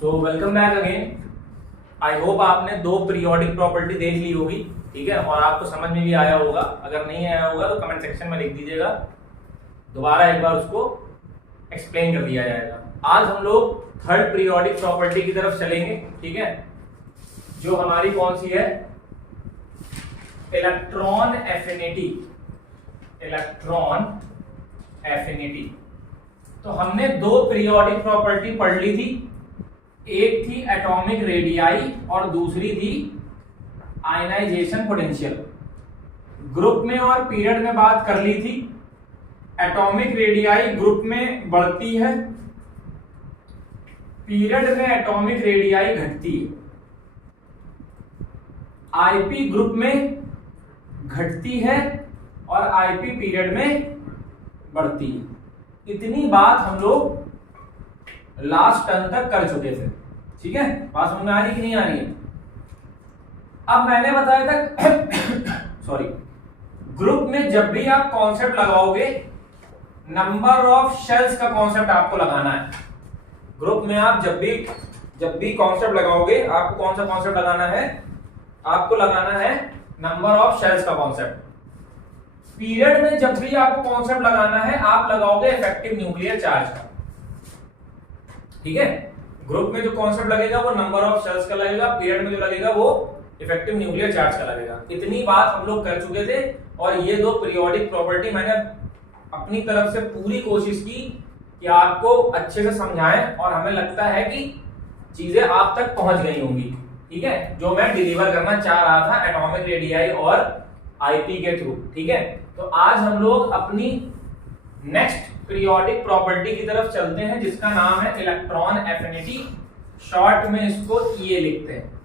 So welcome back again. I hope आपने दो periodic property देख ली होगी, ठीक है, और आपको समझ में भी आया होगा। अगर नहीं आया होगा तो कमेंट सेक्शन में लिख दीजिएगा, दोबारा एक बार उसको एक्सप्लेन कर दिया जाएगा। आज हम लोग थर्ड पीरियोडिक प्रॉपर्टी की तरफ चलेंगे, ठीक है, जो हमारी कौन सी है, इलेक्ट्रॉन एफिनिटी। Electron affinity. तो हमने दो पीरियोडिक प्रॉपर्टी पढ़ ली थी, एक थी एटॉमिक रेडियाई और दूसरी थी आयनाइजेशन पोटेंशियल। ग्रुप में और पीरियड में बात कर ली थी। एटॉमिक रेडियाई ग्रुप में बढ़ती है, पीरियड में एटॉमिक रेडियाई घटती है। आईपी ग्रुप में घटती है और आईपी पीरियड में बढ़ती है। इतनी बात हम लोग लास्ट टर्म तक कर चुके थे, ठीक है। बात समझ में आ रही कि नहीं आ रही है? अब मैंने बताया था सॉरी, ग्रुप में जब भी आप कॉन्सेप्ट लगाओगे, नंबर ऑफ शेल्स का कॉन्सेप्ट आपको लगाना है। ग्रुप में आप जब भी कॉन्सेप्ट लगाओगे, आपको कौन सा कॉन्सेप्ट लगाना है? आपको लगाना है नंबर ऑफ शेल्स का कॉन्सेप्ट। पीरियड में जब भी आपको कॉन्सेप्ट लगाना है, आप लगाओगे इफेक्टिव न्यूक्लियर चार्ज का, ठीक है। ग्रुप में जो कॉन्सेप्ट लगेगा वो नंबर ऑफ शेल्स का लगेगा, पीरियड में जो लगेगा वो इफेक्टिव न्यूक्लियर चार्ज का लगेगा। इतनी बात हम लोग कर चुके थे और ये दो पीरियोडिक प्रॉपर्टी मैंने अपनी तरफ से पूरी कोशिश की कि आपको अच्छे से समझाएं, और हमें लगता है कि चीजें आप तक पहुंच गई होंगी, ठीक है, जो मैं डिलीवर करना चाह रहा था एटॉमिक रेडियाई और आईपी के थ्रू, ठीक है। तो आज हम लोग अपनी नेक्स्ट पीरियोडिक प्रॉपर्टी की तरफ चलते हैं, जिसका नाम है इलेक्ट्रॉन एफिनिटी। शॉर्ट में इसको ये लिखते हैं,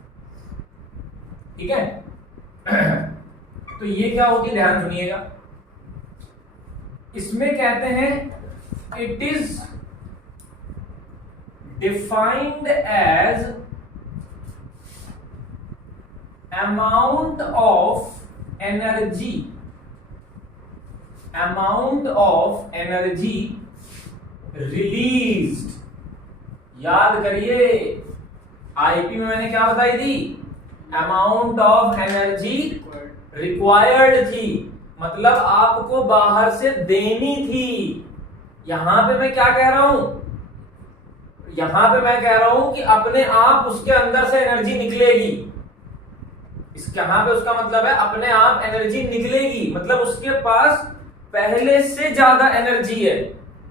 ठीक है। तो ये क्या होती है, ध्यान सुनिएगा। इसमें कहते हैं it is defined as amount of energy released. याद करिए, आईपी में मैंने क्या बताई थी? अमाउंट ऑफ एनर्जी रिक्वायर्ड थी, मतलब आपको बाहर से देनी थी। यहां पे मैं क्या कह रहा हूं? यहां पे मैं कह रहा हूं कि अपने आप उसके अंदर से एनर्जी निकलेगी। यहां पे उसका मतलब है अपने आप एनर्जी निकलेगी, मतलब उसके पास पहले से ज्यादा एनर्जी है।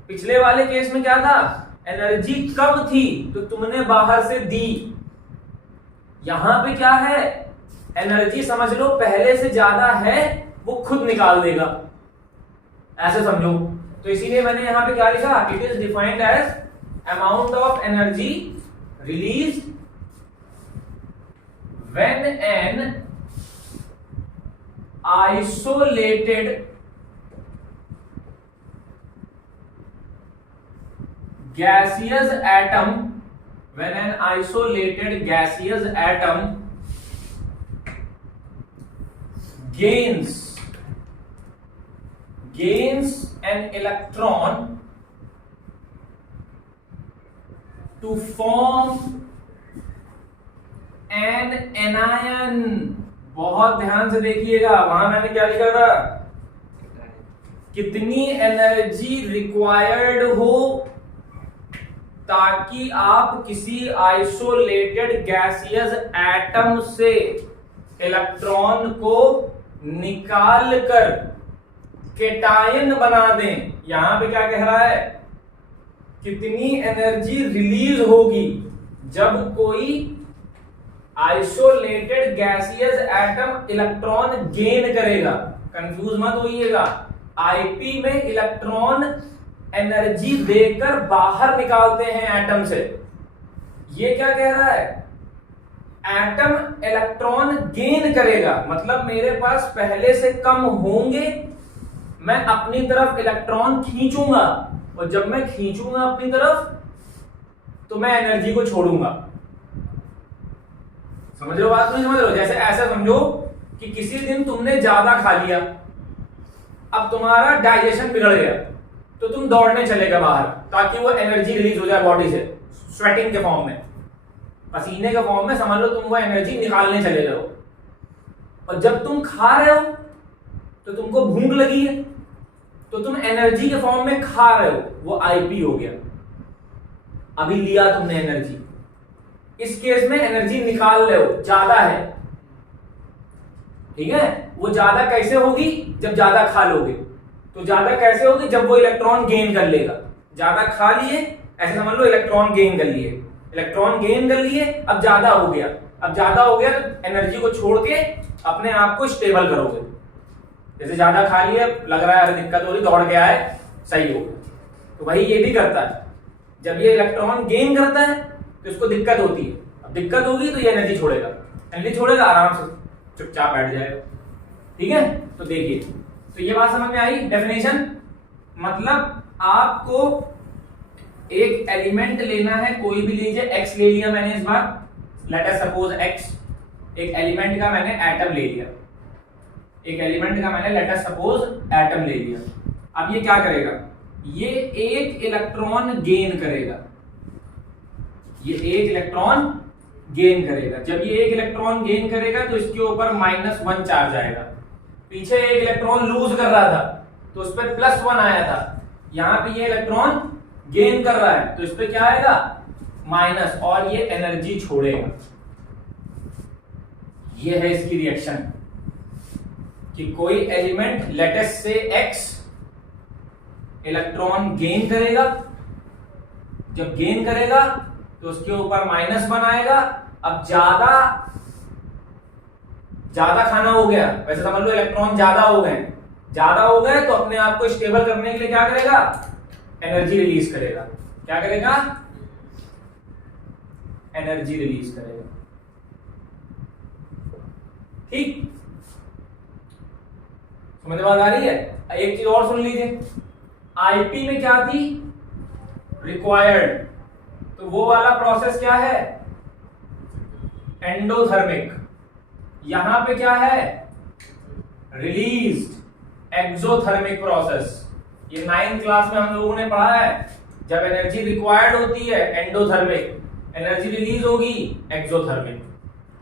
पिछले वाले केस में क्या था? एनर्जी कम थी तो तुमने बाहर से दी। यहां पे क्या है? एनर्जी समझ लो पहले से ज्यादा है, वो खुद निकाल देगा, ऐसे समझो। तो इसीलिए मैंने यहां पे क्या लिखा? It is defined as amount of energy release when an isolated gaseous atom, when an isolated gaseous atom gains an electron to form an anion। बहुत ध्यान से देखिएगा, वहां मैंने क्या लिखा था? कितनी एनर्जी रिक्वायर्ड हो ताकि आप किसी आइसोलेटेड गैसियस एटम से इलेक्ट्रॉन को निकाल कर केटायन बना दें। यहां पे क्या कह रहा है? कितनी एनर्जी रिलीज होगी जब कोई isolated gaseous atom electron gain करेगा। कंफ्यूज मत होइएगा, आईपी में इलेक्ट्रॉन एनर्जी देकर बाहर निकालते हैं एटम से। ये क्या कह रहा है? एटम इलेक्ट्रॉन गेन करेगा, मतलब मेरे पास पहले से कम होंगे, मैं अपनी तरफ इलेक्ट्रॉन खींचूंगा, और जब मैं खींचूंगा अपनी तरफ तो मैं एनर्जी को छोड़ूंगा। समझ रहे हो बात? नहीं समझ रहे हो? जैसे ऐसा समझो कि किसी दिन तुमने ज्यादा खा लिया, अब तुम्हारा डाइजेशन बिगड़ गया, तो तुम दौड़ने चले गए बाहर ताकि वो एनर्जी रिलीज हो जाए बॉडी से स्वेटिंग के फॉर्म में। पसीने के फॉर्म में समझ लो तुम वो एनर्जी निकालने चले गए हो। और जब तुम खा रहे हो तो तुमको भूख लगी है, तो तुम एनर्जी के फॉर्म में खा रहे हो, वो आईपी हो गया। अभी लिया तुमने एनर्जी, इस केस में एनर्जी निकाल रहे हो, ज्यादा है, ठीक है। वो ज्यादा कैसे होगी? जब ज्यादा खा लोगे। तो ज्यादा कैसे होगी? जब वो इलेक्ट्रॉन गेन कर लेगा। ज्यादा खा लिए, ऐसे समझ लो इलेक्ट्रॉन गेन कर लिए, इलेक्ट्रॉन गेन कर लिए, अब ज्यादा हो गया। अब ज्यादा हो गया तो एनर्जी को छोड़ के अपने आप को स्टेबल करोगे। जैसे ज्यादा खा लिए, लग रहा है अरे दिक्कत हो रही, दौड़ के आए, सही हो गया। तो वही ये भी करता है, जब ये इलेक्ट्रॉन गेन करता है तो इसको दिक्कत होती है। अब दिक्कत होगी तो ये एनर्जी छोड़ेगा, एनर्जी छोड़ेगा, आराम से चुपचाप बैठ जाएगा, ठीक है। तो देखिए, तो ये बात समझ में आई डेफिनेशन। मतलब आपको एक एलिमेंट लेना है, कोई भी लीजिए, एक्स ले लिया मैंने इस बार, लेट अस सपोज एक्स, एक एलिमेंट का मैंने एटम ले लिया, एक एलिमेंट का मैंने लेट अस सपोज एटम ले लिया। अब ये क्या करेगा? ये एक इलेक्ट्रॉन गेन करेगा, ये एक इलेक्ट्रॉन गेन करेगा। जब ये एक इलेक्ट्रॉन गेन करेगा तो इसके ऊपर -1 चार्ज आएगा। पीछे एक इलेक्ट्रॉन लूज कर रहा था तो उस पर +1 आया था, यहां पे ये इलेक्ट्रॉन गेन कर रहा है तो इस पे क्या आएगा? माइनस, और ये एनर्जी छोड़ेगा। ये है इसकी रिएक्शन कि कोई एलिमेंट लेटेस्ट से एक्स इलेक्ट्रॉन गेन करेगा, जब गेन करेगा तो उसके ऊपर -1 आएगा। अब ज्यादा खाना हो गया, वैसे समझ लो इलेक्ट्रॉन ज्यादा हो गए तो अपने आप को स्टेबल करने के लिए क्या करेगा? एनर्जी रिलीज करेगा। क्या करेगा? एनर्जी रिलीज करेगा, ठीक। समझ में आ रही है? एक चीज और सुन लीजिए, आईपी में क्या थी? रिक्वायर्ड, तो वो वाला प्रोसेस क्या है? एंडोथर्मिक। यहां पे क्या है? Released exothermic process. ये 9th क्लास में हम लोगों ने पढ़ा है, जब एनर्जी रिक्वायर्ड होती है एंडोथर्मिक, एनर्जी रिलीज होगी एक्सोथर्मिक,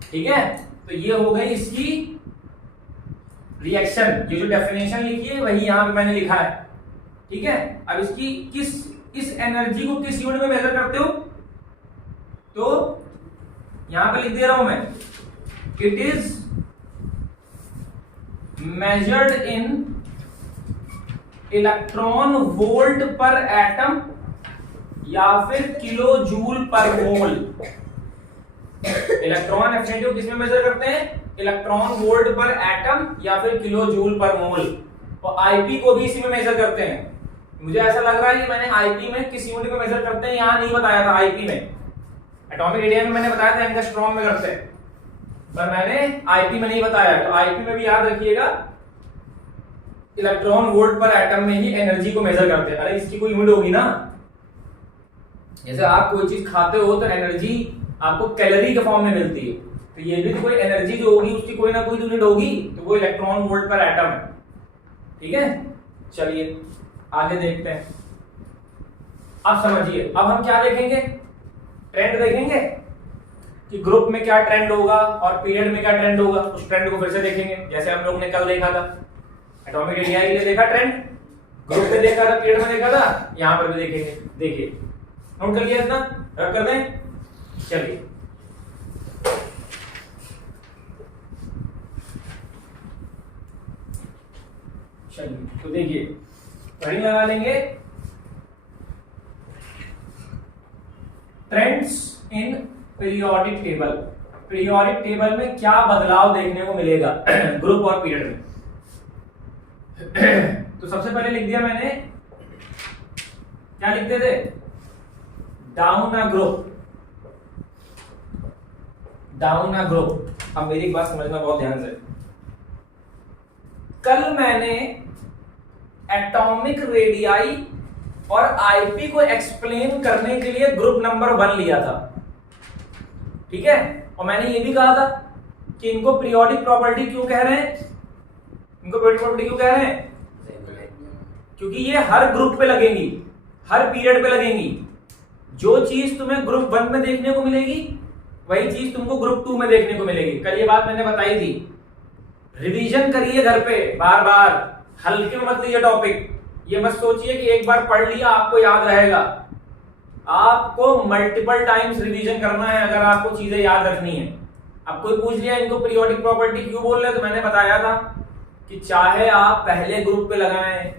ठीक है। तो ये हो गई इसकी रिएक्शन। ये जो डेफिनेशन लिखी है वही यहां पे मैंने लिखा है, ठीक है। अब इसकी इस एनर्जी को किस यूनिट में मेजर करते हो? तो यहां पे लिख दे रहा हूं मैं, it is measured in electron volt पर एटम या फिर किलो जूल पर मोल। इलेक्ट्रॉन एफिनिटी किसमें मेजर करते हैं? इलेक्ट्रॉन वोल्ट पर एटम या फिर किलो जूल पर मोल। और आईपी को भी इसी में मेजर करते हैं। मुझे ऐसा लग रहा है कि मैंने आईपी में किस यूनिट में मेजर करते हैं यहां नहीं बताया था। आईपी में एटॉमिक रेडियस में मैंने बताया था, एंगस्ट्रॉम में करते हैं, पर मैंने आईपी में नहीं बताया। तो आईपी में भी याद रखिएगा, इलेक्ट्रॉन वोल्ट पर एटम में ही एनर्जी को मेजर करते हैं। अरे इसकी कोई यूनिट होगी ना, जैसे आप कोई चीज खाते हो तो एनर्जी आपको कैलोरी के फॉर्म में मिलती है, तो ये भी तो कोई एनर्जी जो होगी उसकी कोई ना कोई यूनिट होगी, तो वो इलेक्ट्रॉन वोल्ट पर एटम है, ठीक है। चलिए आगे देखते हैं। अब समझिए, अब हम क्या देखेंगे? ट्रेंड देखेंगे कि ग्रुप में क्या ट्रेंड होगा और पीरियड में क्या ट्रेंड होगा। उस ट्रेंड को फिर से देखेंगे, जैसे हम लोग ने कल देखा था। एटॉमिक रेडियस के लिए देखा ट्रेंड, ग्रुप में देखा था, पीरियड में देखा था, यहां पर भी देखेंगे। देखिए, नोट कर लिया, इतना रख कर दें। चलिए तो देखिए, हेडिंग लगा लेंगे, trends in periodic table. Periodic table में क्या बदलाव देखने को मिलेगा ग्रुप और पीरियड में। तो सबसे पहले लिख दिया मैंने, क्या लिखते थे? Down a group, down a group. अब मेरी एक बात समझना बहुत ध्यान से, कल मैंने एटॉमिक रेडियाई और आईपी को एक्सप्लेन करने के लिए ग्रुप नंबर 1 लिया था, ठीक है। और मैंने ये भी कहा था कि इनको पीरियोडिक प्रॉपर्टी क्यों कह रहे हैं, इनको पीरियोडिक प्रॉपर्टी क्यों कह रहे हैं? क्योंकि ये हर ग्रुप पे लगेंगी, हर पीरियड पे लगेंगी। जो चीज तुम्हें ग्रुप 1 में देखने को मिलेगी वही चीज तुमको ग्रुप 2 में देखने को मिलेगी। कल ये बात मैंने बताई थी, रिवीजन करिए घर पे बार बार, हल्के में मत लीजिए टॉपिक। ये मत सोचिए कि एक बार पढ़ लिया आपको याद रहेगा, आपको मल्टीपल टाइम्स रिवीजन करना है अगर आपको चीजें याद रखनी है। अब कोई पूछ लिया इनको पीरियोडिक प्रॉपर्टी क्यों बोल रहे हैं, तो मैंने बताया था कि चाहे आप पहले ग्रुप पे लगाएं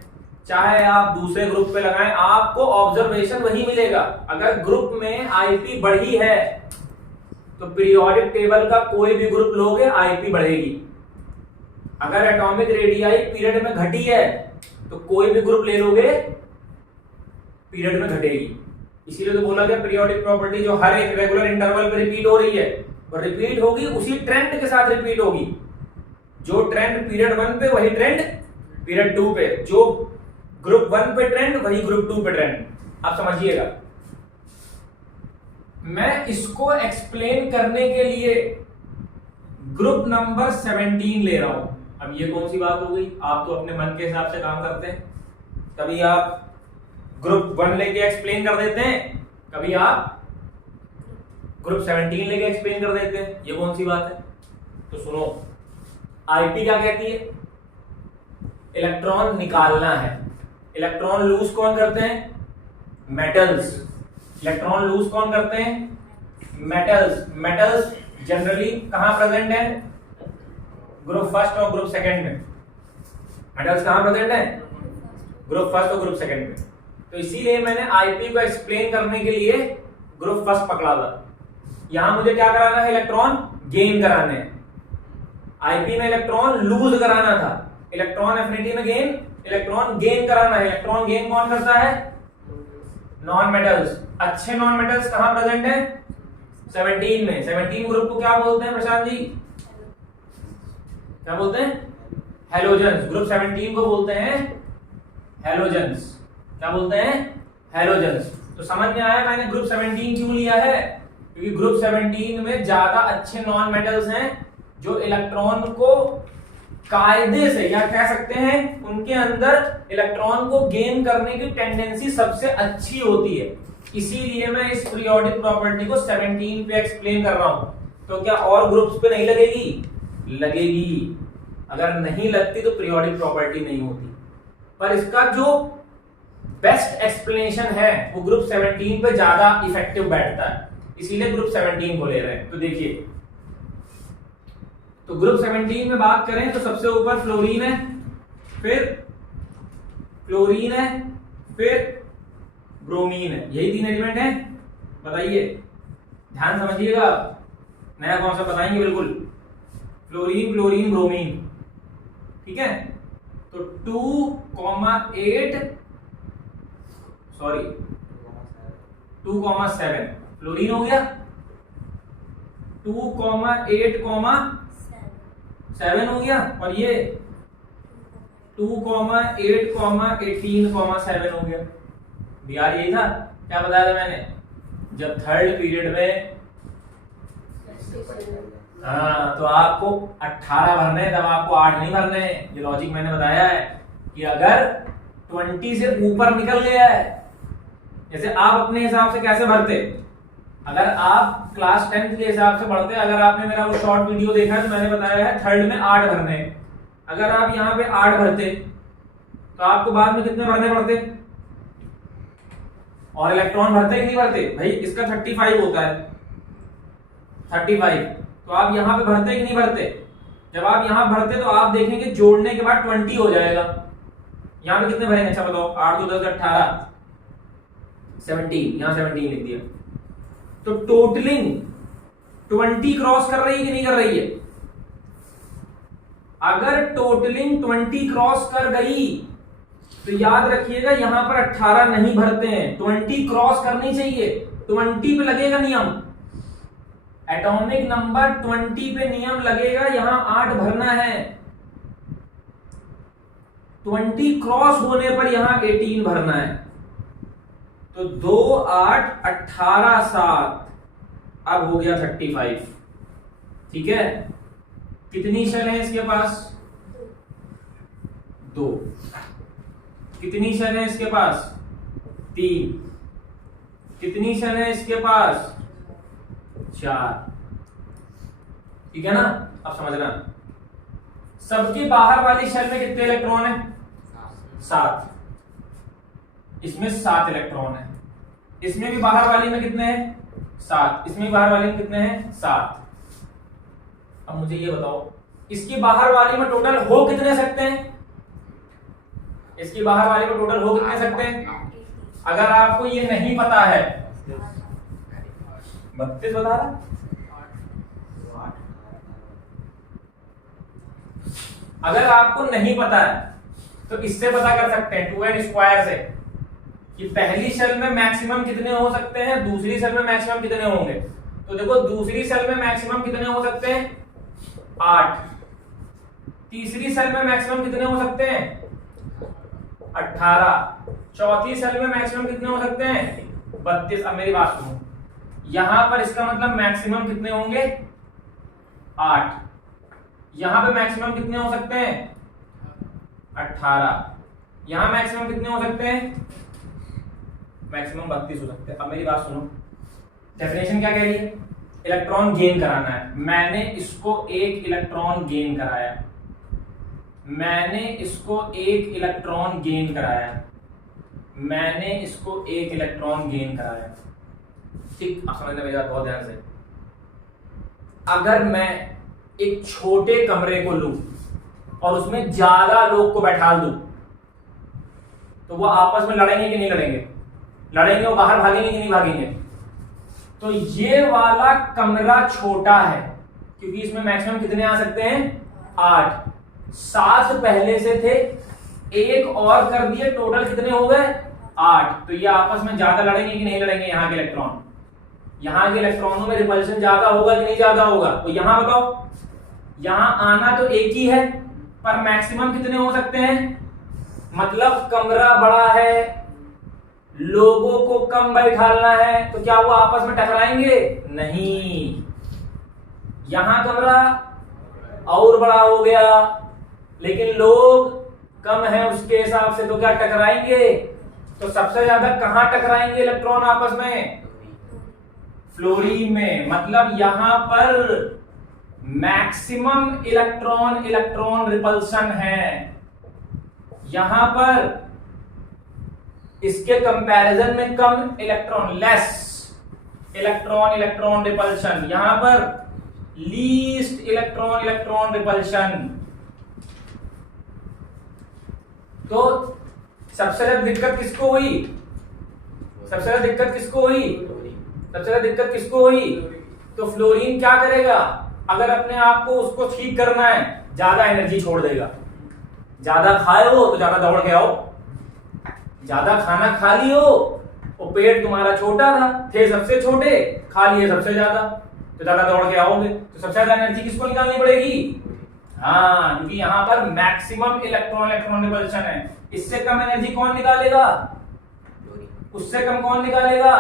चाहे आप दूसरे ग्रुप पे लगाएं, आपको ऑब्जर्वेशन वही मिलेगा। अगर ग्रुप में आईपी बढ़ी है तो पीरियोडिक टेबल का कोई भी ग्रुप लोगे आईपी बढ़ेगी। अगर एटॉमिक रेडियाई पीरियड में घटी है तो कोई भी ग्रुप ले लोगे पीरियड में घटेगी। इसीलिए तो बोला गया पीरियोडिक प्रॉपर्टी जो हर एक रेगुलर इंटरवल पे रिपीट हो रही है और रिपीट होगी उसी ट्रेंड के साथ रिपीट होगी। जो ट्रेंड पीरियड 1 पे वही ट्रेंड पीरियड 2 पे, जो ग्रुप 1 पे ट्रेंड वही ग्रुप 2 पे ट्रेंड। आप समझिएगा, मैं इसको एक्सप्लेन करने के लिए ग्रुप नंबर 17 ले रहा हूं। अब ये कौन सी बात हो गई, आप तो अपने मन के हिसाब से काम करते हैं। कभी आप ग्रुप 1 लेके एक्सप्लेन कर देते हैं, कभी आप ग्रुप 17 लेके एक्सप्लेन कर देते हैं, ये कौन सी बात है। तो सुनो, आईपी क्या कहती है, इलेक्ट्रॉन निकालना है। इलेक्ट्रॉन लूज कौन करते हैं, मेटल्स। इलेक्ट्रॉन लूज कौन करते हैं, मेटल्स। मेटल्स जनरली कहां प्रेजेंट है, ग्रुप फर्स्ट और ग्रुप सेकंड में। मेटल्स कहां प्रेजेंट है, ग्रुप फर्स्ट और ग्रुप सेकंड में। तो इसीलिए मैंने आईपी को एक्सप्लेन करने के लिए ग्रुप फर्स्ट पकड़ा था। यहां मुझे क्या कराना है, इलेक्ट्रॉन गेन कराने हैं। आईपी में इलेक्ट्रॉन लूज कराना था, इलेक्ट्रॉन एफिनिटी में गेन, इलेक्ट्रॉन गेन कराना है। इलेक्ट्रॉन गेन कौन करता है, नॉन मेटल्स। अच्छे नॉन मेटल्स कहां प्रेजेंट है, 17 में। 17 ग्रुप को क्या बोलते हैं प्रशांत जी, क्या बोलते हैं, हेलोजेंस। ग्रुप 17 को बोलते हैं हेलोजेंस। क्या बोलते हैं, हेलोजेंस। तो समझ में आया मैंने ग्रुप 17 क्यों लिया है, क्योंकि ग्रुप 17 में ज्यादा अच्छे नॉन मेटल्स हैं जो इलेक्ट्रॉन को कायदे से, या कह सकते हैं उनके अंदर इलेक्ट्रॉन को गेन करने की टेंडेंसी सबसे अच्छी होती है। इसीलिए मैं इस पीरियोडिक प्रॉपर्टी को 17 पे एक्सप्लेन कर रहा हूं। तो क्या और ग्रुप्स पे नहीं लगेगी, लगेगी। अगर नहीं लगती तो पीरियोडिक प्रॉपर्टी नहीं होती। पर इसका जो बेस्ट एक्सप्लेनेशन है वो ग्रुप 17 पे ज्यादा इफेक्टिव बैठता है, इसीलिए ग्रुप 17 को ले रहे हैं। तो देखिए, तो ग्रुप 17 में बात करें तो सबसे ऊपर फ्लोरीन है, फिर क्लोरीन है, फिर ब्रोमीन है। यही 3 एलिमेंट हैं। बताइए, ध्यान समझिएगा, नया कौन सा बताएंगे बिल्कुल। फ्लोरीन, क्लोरीन, ब्रोमीन, ठीक है। तो 2,8 सॉरी 2,7 फ्लोरीन हो गया, 2,8,7 हो गया, और ये 2,8,18,7 हो गया। बिहार यही था, क्या बताया था मैंने, जब थर्ड पीरियड में हाँ तो आपको 18 भरने हैं, तब आपको 8 नहीं भरने हैं। ये लॉजिक मैंने बताया है कि अगर 20 से ऊपर निकल गया है, जैसे आप अपने हिसाब से कैसे भरते, अगर आप क्लास 10th के हिसाब से पढ़ते, अगर आपने मेरा वो शॉर्ट वीडियो देखा है तो मैंने बताया है थर्ड में 8 भरने हैं। अगर आप यहाँ पे 8 भरते तो आपको बाद में कितने भरने पड़ते, और इलेक्ट्रॉन भरते कि नहीं भरते, भाई इसका 35 होता है, 35। तो आप यहाँ पे भरते कि नहीं भरते, जब आप यहाँ भरते तो आप देखेंगे जोड़ने के बाद 20 हो जाएगा। यहाँ पे कितने भरेंगे, अच्छा बताओ, 8 2 10 18 17, यहाँ 17 लिख दिया। तो टोटलिंग 20 क्रॉस कर रही है कि नहीं कर रही है, अगर टोटलिंग 20 क्रॉस कर गई तो याद रखिएगा यहां पर 18 नहीं भरते हैं, 20 क्रॉस करनी चाहिए, 20 पे लगेगा नियम, एटॉमिक नंबर 20 पे नियम लगेगा, यहां 8 भरना है, 20 क्रॉस होने पर यहां 18 भरना है। तो 2 8 18 7 अब हो गया 35, ठीक है। कितनी शेल है इसके पास, 2। कितनी शेल है इसके पास, 3। कितनी शेल है इसके पास, 4। ठीक है ना। अब समझना, सबके बाहर वाली शेल में कितने इलेक्ट्रॉन है? 7। इसमें 7 इलेक्ट्रॉन है। इसमें भी बाहर वाली में कितने हैं? 7। इसमें भी बाहर वाली में कितने हैं? 7। अब मुझे ये बताओ, इसकी बाहर वाली में टोटल हो कितने सकते हैं? इसकी बाहर वाली में टोटल हो कितने सकते हैं? अगर आपको ये नहीं पता है, 32 बता रहा, अगर आपको नहीं पता है तो इससे पता कर सकते हैं 2n स्क्वायर से कि पहली शेल में मैक्सिमम कितने हो सकते हैं, दूसरी शेल में मैक्सिमम कितने होंगे। तो देखो, दूसरी शेल में मैक्सिमम कितने हो सकते हैं? 8। तीसरी सेल में मैक्सिमम कितने हो सकते हैं? 18। चौथी सेल में मैक्सिमम कितने हो सकते हैं? 32। अब मेरी बात सुनो, यहां पर इसका मतलब मैक्सिमम कितने होंगे? 8। यहां पे मैक्सिमम कितने हो सकते हैं? 18। यहां मैक्सिमम कितने हो सकते हैं? मैक्सिमम 32 हो सकते हैं। अब मेरी बात सुनो, डेफिनेशन क्या कह रही है? इलेक्ट्रॉन गेन कराना है। मैंने इसको एक इलेक्ट्रॉन गेन कराया, मैंने इसको एक इलेक्ट्रॉन गेन कराया, मैंने इसको एक इलेक्ट्रॉन गेन कराया। ठीक, आप समझना मेरी बात बहुत ध्यान से। अगर मैं एक छोटे कमरे को लूं और उसमें ज्यादा लोग को बैठा दूं, तो वो आपस में लड़ेंगे कि नहीं लड़ेंगे? लड़ेंगे। वो बाहर भागेंगे कि नहीं भागेंगे? तो ये वाला कमरा छोटा है क्योंकि इसमें मैक्सिमम कितने आ सकते हैं? 8। 7 पहले से थे, एक और कर दिए, टोटल कितने हो गए? 8। तो ये आपस में ज्यादा लड़ेंगे कि नहीं लड़ेंगे? यहाँ के इलेक्ट्रॉन, यहाँ के इलेक्ट्रॉनों में रिपल्शन ज्यादा होगा कि नहीं ज्यादा होगा? तो यहां बताओ, यहां आना तो एक ही है पर मैक्सिमम कितने हो सकते हैं? मतलब कमरा बड़ा है, लोगों को कम बैठाना है, तो क्या वो आपस में टकराएंगे? नहीं। यहां कमरा और बड़ा हो गया लेकिन लोग कम है उसके हिसाब से, तो क्या टकराएंगे? तो सबसे ज्यादा कहां टकराएंगे इलेक्ट्रॉन आपस में? फ्लोरीन में। मतलब यहां पर मैक्सिमम इलेक्ट्रॉन इलेक्ट्रॉन रिपल्शन है। यहां पर इसके कंपैरिजन में कम electron, less electron electron repulsion. यहां पर लीस्ट इलेक्ट्रॉन इलेक्ट्रॉन रिपल्शन। तो सबसे ज्यादा दिक्कत किसको हुई? सबसे ज्यादा दिक्कत किसको हुई? सबसे ज्यादा दिक्कत किसको हुई? तो फ्लोरीन क्या करेगा? अगर अपने आप को उसको ठीक करना है, ज्यादा एनर्जी छोड़ देगा। ज्यादा खाए हो तो ज्यादा दौड़ के आओ, ज्यादा खाना खा लियो, वो पेट तुम्हारा छोटा था, थे सबसे छोटे, खा लिए सबसे ज्यादा, तो ज्यादा दौड़ के आओगे। तो सबसे ज्यादा एनर्जी किसको निकालनी पड़ेगी? हाँ, क्योंकि यहाँ पर मैक्सिमम इलेक्ट्रॉन इलेक्ट्रॉन रिपल्शन है। इससे कम एनर्जी कौन निकालेगा? उससे कम कौन निकालेगा?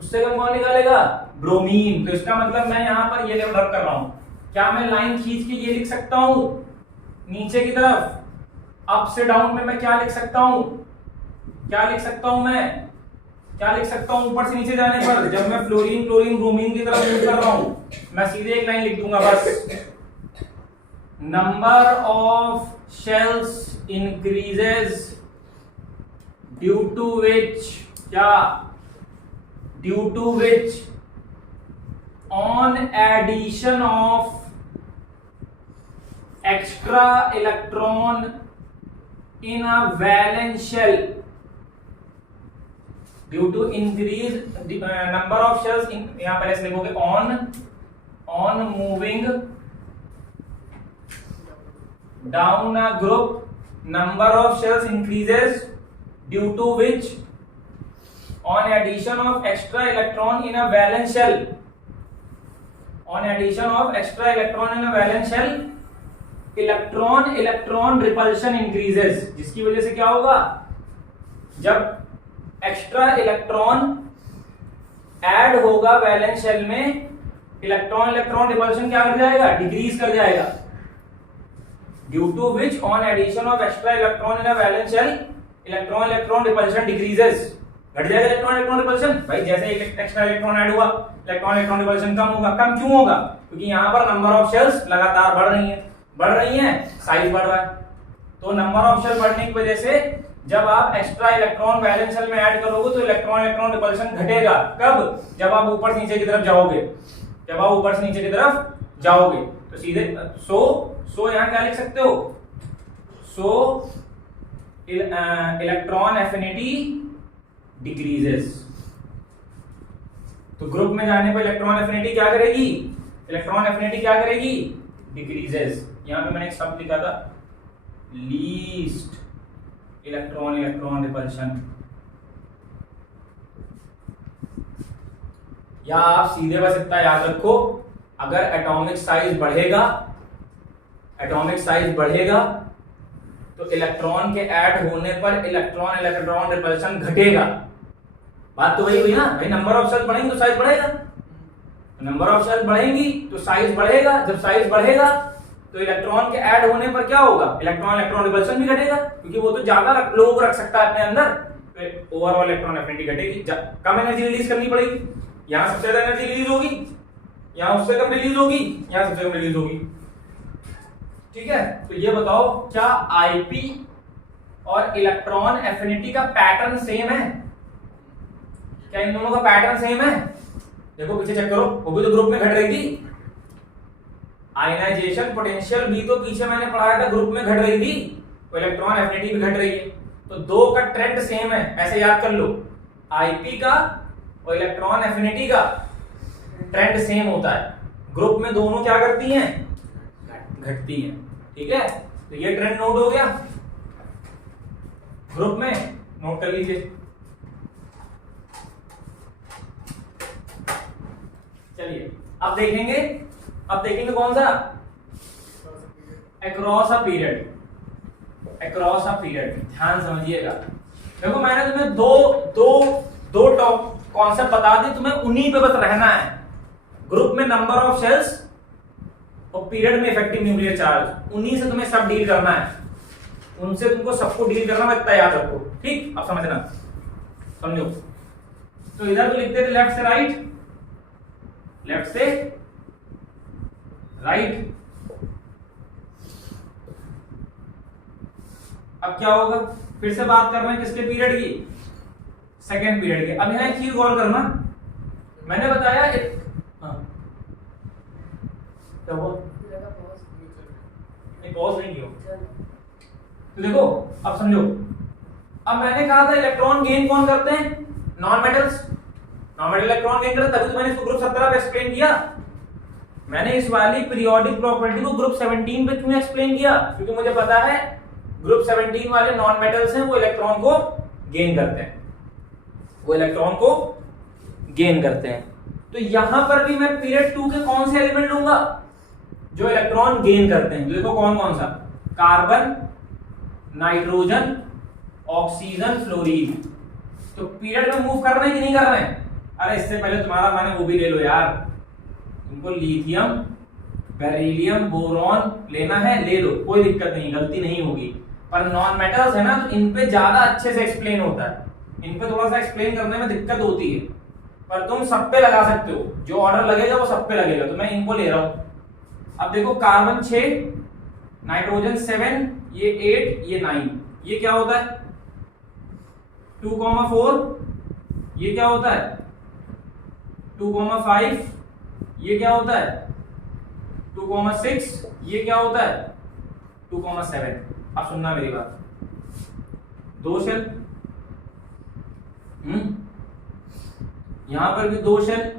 उससे कम कौन निकालेगा? ब्रोमीन। तो इसका मतलब मैं यहाँ पर ये डेवलप कर रहा हूं। क्या मैं लाइन खींच के ये लिख सकता हूं नीचे की तरफ? अप से डाउन में मैं क्या लिख सकता हूं? क्या लिख सकता हूं मैं? क्या लिख सकता हूं ऊपर से नीचे जाने पर? जब मैं फ्लोरीन क्लोरीन ब्रोमीन की तरफ मूव कर रहा हूं, मैं सीधे एक लाइन लिख दूंगा बस। Number of shells increases due to which, क्या? Due to which on addition of extra electron in a valence shell, due to increase the number of shells in, यहां पर ऐसे लिखोगे on moving down a group, number of shells increases due to which on addition of extra electron in a valence shell, on addition of extra electron in a valence shell electron electron repulsion increases. जिसकी वजह से क्या होगा? जब extra electron add होगा valence shell में, electron electron repulsion क्या कर जाएगा? डिक्रीज कर जाएगा। Due to which on addition of extra electron in a valence shell electron electron repulsion decreases. घट जाएगा इलेक्ट्रॉन इलेक्ट्रॉन रिपल्शन। भाई जैसे एक एक्स्ट्रा इलेक्ट्रॉन ऐड हुआ, इलेक्ट्रॉन इलेक्ट्रॉन रिपल्शन कम होगा। कम क्यों होगा? क्योंकि यहाँ पर नंबर ऑफ शेल्स लगातार बढ़ रही है, साइज बढ़ रहा है। तो नंबर ऑफ शेल बढ़ने की वजह से जब आप एक्स्ट्रा इलेक्ट्रॉन वैलेंस शेल में ऐड करोगे तो इलेक्ट्रॉन इलेक्ट्रॉन रिपल्शन घटेगा। कब? जब आप ऊपर से नीचे की तरफ जाओगे, तो सीधे सो यहाँ क्या लिख सकते हो? सो इलेक्ट्रॉन एफिनिटी डिक्रीजेस। तो ग्रुप में जाने पर इलेक्ट्रॉन एफिनिटी क्या करेगी? डिक्रीजेस। यहां पे मैंने एक शब्द लिखा था, लीस्ट इलेक्ट्रॉन रिपल्शन। या आप सीधे बस इतना याद रखो, अगर एटॉमिक साइज बढ़ेगा तो इलेक्ट्रॉन के ऐड होने पर इलेक्ट्रॉन इलेक्ट्रॉन रिपल्शन घटेगा। बात तो वही हुई ना भाई, नंबर ऑफ शेल बढ़ेंगे तो साइज बढ़ेगा, नंबर ऑफ शेल बढ़ेंगी तो साइज बढ़ेगा। जब साइज बढ़ेगा तो इलेक्ट्रॉन के ऐड होने पर क्या होगा? इलेक्ट्रॉन इलेक्ट्रॉन रिपल्शन भी घटेगा, क्योंकि वो तो ज्यादा लोग रख सकता है अपने अंदर, तो ओवरऑल इलेक्ट्रॉन एफिनिटी घटेगी, कम एनर्जी रिलीज करनी पड़ेगी। यहां सबसे ज्यादा एनर्जी रिलीज होगी, यहां उससे कम रिलीज होगी, यहां सबसे कम रिलीज होगी। ठीक है, तो ये बताओ क्या आईपी और इलेक्ट्रॉन एफिनिटी का पैटर्न सेम है? क्या इन दोनों का पैटर्न सेम है? देखो पीछे चेक करो, वो भी तो ग्रुप में घट रही थी। आयनाइजेशन पोटेंशियल भी तो पीछे मैंने पढ़ाया था ग्रुप में घट रही थी, तो इलेक्ट्रॉन एफिनिटी भी घट रही है। तो दो का ट्रेंड सेम है, ऐसे याद कर लो, आईपी का और इलेक्ट्रॉन एफिनिटी का ट्रेंड सेम होता है। ग्रुप में दोनों क्या करती हैं? घटती हैं। ठीक है, तो ये ट्रेंड नोट हो गया, ग्रुप में नोट कर लीजिए। चलिए अब देखेंगे कौन सा? Across a period. ध्यान समझिएगा। देखो मैंने तुम्हें दो टॉप कॉन्सेप्ट बता दी, तुम्हें उन्हीं पे बस रहना है। ग्रुप में नंबर ऑफ शेल्स और पीरियड में इफेक्टिव न्यूक्लियर चार्ज, उन्हीं से तुम्हें सब डील करना है, उनसे तुमको सबको डील करना है, इतना याद रखो। ठीक, अब समझना, समझो। तो इधर तो लिखते थे लेफ्ट से राइट। अब क्या होगा? फिर से बात कर रहे हैं किसके पीरियड की? सेकेंड पीरियड के। अब यहां एक चीज गौर करना, मैंने बताया पॉज नहीं किया। तो देखो अब समझो, अब मैंने कहा था इलेक्ट्रॉन गेन कौन करते हैं? नॉन मेटल्स इलेक्ट्रॉन गेन करते, तभी तो मैंने इसको ग्रुप 17 पे एक्सप्लेन किया। मैंने इस वाली पीरियोडिक प्रॉपर्टी को ग्रुप 17 पे क्यों एक्सप्लेन किया? क्योंकि मुझे पता है ग्रुप 17 वाले नॉन मेटल्स हैं, वो इलेक्ट्रॉन को गेन करते हैं। तो यहां पर भी मैं पीरियड 2 के कौन से एलिमेंट लूंगा? जो इलेक्ट्रॉन गेन करते हैं। तो देखो कौन सा? Carbon, nitrogen, oxygen, fluorine. तो पीरियड में मूव कर रहे हैं कि नहीं कर रहे हैं? अरे इससे पहले तुम्हारा माने वो भी ले लो यार, तुमको लिथियम, बेरिलियम, बोरॉन लेना है, ले लो, कोई दिक्कत नहीं, गलती नहीं होगी। पर नॉन मेटल्स है ना, तो इन पे ज्यादा अच्छे से एक्सप्लेन होता है, इन पे थोड़ा सा एक्सप्लेन करने में दिक्कत होती है, पर तुम सब पे लगा सकते हो, जो ऑर्डर लगेगा वो सब पे लगेगा। तो मैं इनको ले रहा हूं। अब देखो कार्बन 6, नाइट्रोजन 7, ये 8, ये 9, ये क्या होता है? 2,4, ये क्या होता है? 2,5, ये क्या होता है? 2,6, ये क्या होता है? 2,7। अब सुनना मेरी बात, दो शेल, यहां पर भी दो शेल,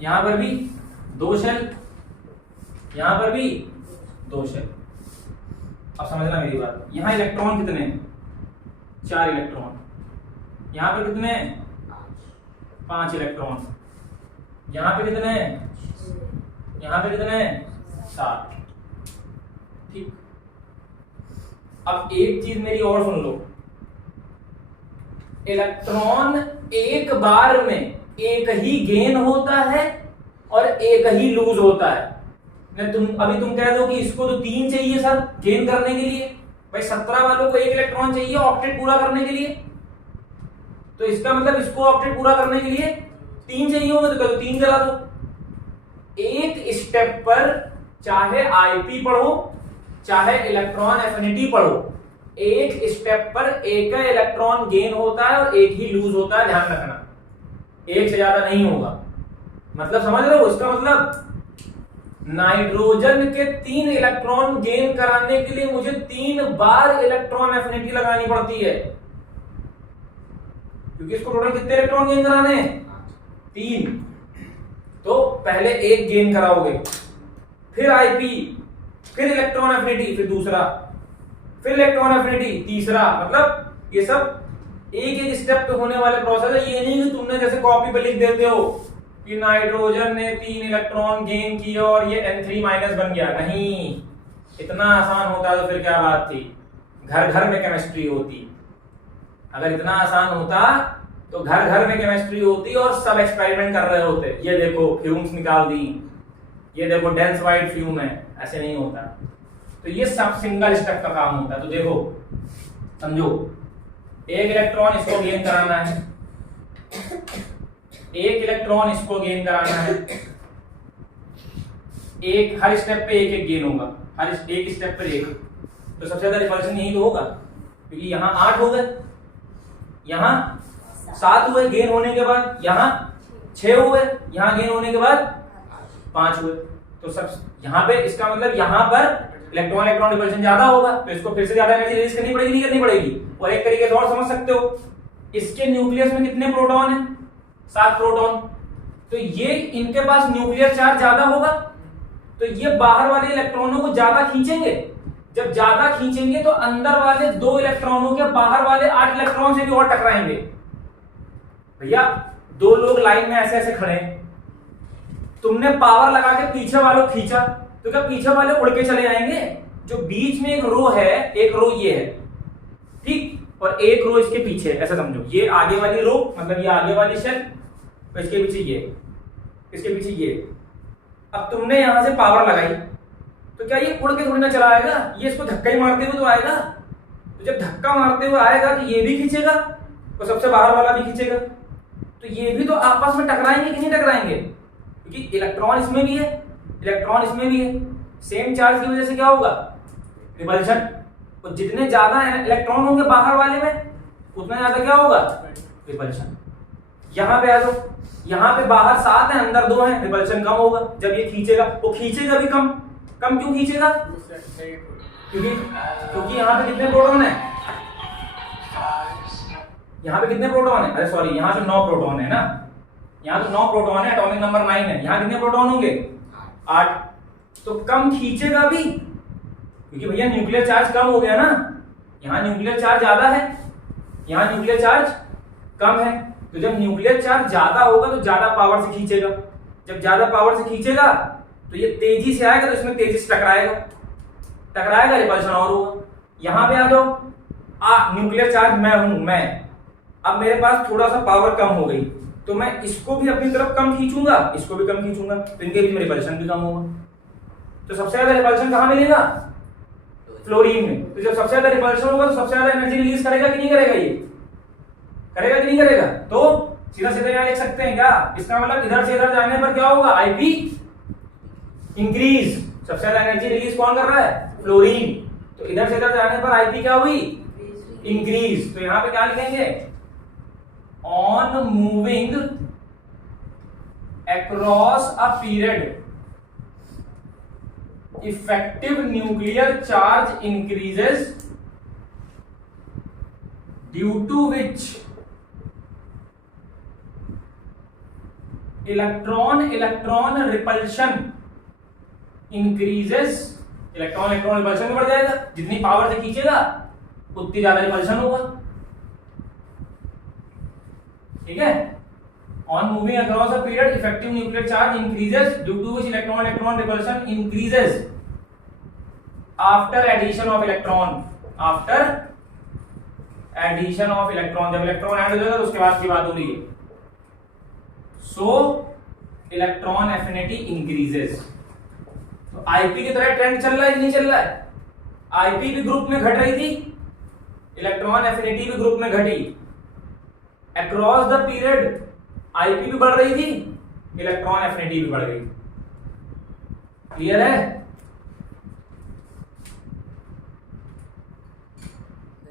यहां पर भी दो शेल, यहां पर भी दो शेल। अब समझना मेरी बात, यहां इलेक्ट्रॉन कितने हैं? 4 इलेक्ट्रॉन। यहां पर कितने हैं? 5 इलेक्ट्रॉन। यहां पे कितने हैं? यहां पे कितने हैं? 7। ठीक, अब एक चीज मेरी और सुन लो, इलेक्ट्रॉन एक बार में एक ही गेन होता है और एक ही लूज होता है। अभी तुम कह दो कि इसको तो 3 चाहिए सर गेन करने के लिए, भाई 17 वालों को 1 इलेक्ट्रॉन चाहिए ऑक्टेट पूरा करने के लिए, तो इसका मतलब इसको ऑप्टेट पूरा करने के लिए 3 चाहिए होंगे, तो 3 करा दो। एक स्टेप पर चाहे आईपी पढ़ो चाहे इलेक्ट्रॉन एफिनिटी पढ़ो, एक स्टेप पर एक इलेक्ट्रॉन गेन होता है और एक ही लूज होता है, ध्यान रखना, एक से ज्यादा नहीं होगा। मतलब समझ रहे हो? इसका मतलब नाइट्रोजन के 3 इलेक्ट्रॉन गेन कराने के लिए मुझे 3 बार इलेक्ट्रॉन एफिनिटी लगानी पड़ती है, क्योंकि इसको टोटल कितने इलेक्ट्रॉन गेन कराने हैं? 3। तो पहले एक गेन कराओगे, फिर आईपी, फिर इलेक्ट्रॉन एफिनिटी, फिर दूसरा, फिर इलेक्ट्रॉन एफिनिटी, तीसरा। मतलब ये सब एक एक स्टेप पे होने वाले प्रोसेस है। ये नहीं कि तुमने जैसे कॉपी पे लिख देते हो कि नाइट्रोजन ने 3 इलेक्ट्रॉन गेन किए और ये N3- बन गया। नहीं, इतना आसान होता तो फिर क्या बात थी, घर घर में केमिस्ट्री होती। अगर इतना आसान होता तो घर घर में केमिस्ट्री होती और सब एक्सपेरिमेंट कर रहे होते। ये देखो फ्यूम्स निकाल दी, ये देखो डेंस वाइट फ्यूम है, ऐसे नहीं होता। तो ये सब सिंगल स्टेप का काम होता है। तो देखो समझो, एक इलेक्ट्रॉन इसको गेन कराना है, एक इलेक्ट्रॉन इसको गेन कराना है, एक हर स्टेप पे एक एक गेन होगा, हर एक स्टेप पर एक। तो सबसे ज्यादा रिपल्शन यही तो होगा, क्योंकि यहाँ 8 हो गए, यहाँ 7 हुए गेन होने के बाद, यहाँ 6 हुए, यहाँ गेन होने के बाद 5 हुए। तो सब यहाँ पे, इसका मतलब यहाँ पर इलेक्ट्रॉन इलेक्ट्रॉन रिपल्शन ज्यादा होगा, तो इसको फिर से ज्यादा एनर्जी रिलीज करनी पड़ेगी, नहीं करनी पड़ेगी। और एक तरीके से और समझ सकते हो, इसके न्यूक्लियस में कितने प्रोटॉन है? 7 प्रोटॉन। तो ये इनके पास न्यूक्लियर चार्ज ज्यादा होगा, तो ये बाहर वाले इलेक्ट्रॉनों को ज्यादा खींचेंगे। जब ज्यादा खींचेंगे तो अंदर वाले 2 इलेक्ट्रॉनों के बाहर वाले 8 इलेक्ट्रॉन से भी और टकराएंगे। भैया 2 लोग लाइन में ऐसे ऐसे खड़े हैं, तुमने पावर लगा के पीछे वालों खींचा, तो क्या पीछे वाले उड़ के चले जाएंगे? जो बीच में एक रो है, एक रो ये है, ठीक, और एक रो इसके पीछे, ऐसा समझो। ये आगे वाली रो, मतलब ये आगे वाली शेल, और इसके पीछे ये, इसके पीछे ये। अब तुमने यहां से पावर लगाई, तो क्या ये उड़ के थोड़ी ना चला आएगा? ये इसको धक्का ही मारते हुए तो आएगा। तो जब धक्का मारते हुए आएगा तो ये भी खींचेगा और सबसे बाहर वाला भी खींचेगा, तो ये भी तो आपस में टकराएंगे कि नहीं टकराएंगे? क्योंकि इलेक्ट्रॉन इसमें भी है, इलेक्ट्रॉन इसमें भी है। सेम चार्ज की वजह से क्या होगा? रिपल्शन। और जितने ज्यादा इलेक्ट्रॉन होंगे बाहर वाले में, उतना ज्यादा क्या होगा? रिपल्शन। यहां पे आ जाओ, यहां पे बाहर 7 है, अंदर 2 है, रिपल्शन कम होगा। जब ये खींचेगा, वो खींचेगा भी कम। कम क्यों खींचेगा? क्योंकि यहाँ पे कितने प्रोटॉन है? यहाँ पे कितने प्रोटॉन है? अरे सॉरी, यहाँ पे 9 प्रोटॉन है ना, यहाँ तो 9 प्रोटॉन है, एटॉमिक नंबर 9 है। यहाँ कितने प्रोटॉन होंगे? 8। तो कम खींचेगा भी, क्योंकि भैया न्यूक्लियर चार्ज कम हो गया ना। यहाँ न्यूक्लियर चार्ज ज्यादा है, यहाँ न्यूक्लियर चार्ज कम है। तो जब न्यूक्लियर चार्ज ज्यादा होगा तो ज्यादा पावर से खींचेगा। जब ज्यादा पावर से खींचेगा तो ये तेजी से आएगा, तो इसमें तेजी से टकराएगा, टकराएगा, रिपल्शन और होगा। यहां पे आ जाओ, न्यूक्लियर चार्ज मैं हूं, मैं, अब मेरे पास थोड़ा सा पावर कम हो गई, तो मैं इसको भी अपनी तरफ कम खींचूंगा, इसको भी कम खींचूंगा, तो इनके बीच में रिपल्शन भी कम होगा। तो सबसे ज्यादा रिपल्शन कहां मिलेगा? फ्लोरीन में। तो जब सबसे ज्यादा रिपल्शन होगा तो सबसे ज्यादा एनर्जी रिलीज करेगा कि नहीं करेगा? ये करेगा कि नहीं करेगा? तो सीधा सीधा यहां लिख सकते हैं क्या? इसका मतलब इधर से इधर जाने पर क्या होगा? IP increase. सबसे ज्यादा एनर्जी रिलीज कौन कर रहा है? फ्लोरीन। तो इधर से इधर जाने पर आईपी क्या हुई? इंक्रीज। तो यहां पे क्या लिखेंगे? On moving across a period effective nuclear charge increases due to which electron repulsion increases. Electron repulsion में बढ़ जाएगा, जितनी पावर से खींचेगा उतनी ज्यादा रिपल्शन होगा, ठीक है। On moving across a period effective nuclear charge increases due to which electron repulsion increases after addition of electron. After addition of electron, जब इलेक्ट्रॉन ऐड हो जाएगा तो उसके बाद की बात हो रही है। सो इलेक्ट्रॉन एफिनिटी इंक्रीजेस। तो आईपी की तरह ट्रेंड चल रहा है कि नहीं चल रहा है? आईपी भी ग्रुप में घट रही थी, इलेक्ट्रॉन एफिनिटी भी ग्रुप में घटी। अक्रॉस द पीरियड आईपी भी बढ़ रही थी, इलेक्ट्रॉन एफिनिटी भी बढ़ गई। क्लियर है?